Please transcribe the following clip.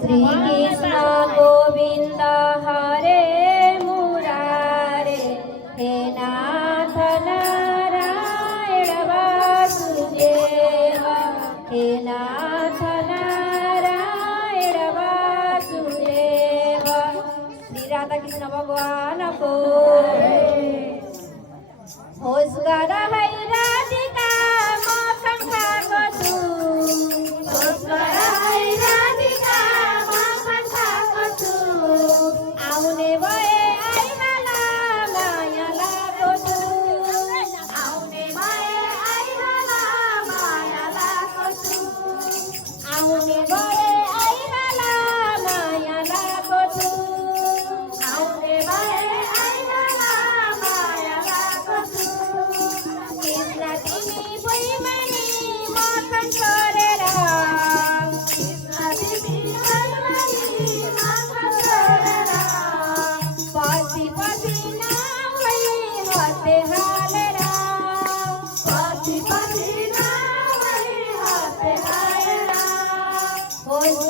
श्री कृष्ण गोविंद हरे मुरारे हे नाथ नारायण वासुदेव हे नाथ नारायण वासुदेव। श्री राधा कृष्ण भगवान को होसगर है राधिका मखन खाको छु होसगर है राधिका मखन खाको छु आउने भए आइहाला माया लागो छु आउने भए आइहाला माया लागो छु आउने भए आइहाला माया लागो छु आउने भए आइहाला माया लागो छु। कृष्ण तिमी बैमानी मखन छोडेर कृष्ण तिमी बैमानी मखन छोडेर पछि पछि नभई हते हालेर पछि पछि नभई हते हालेर होस्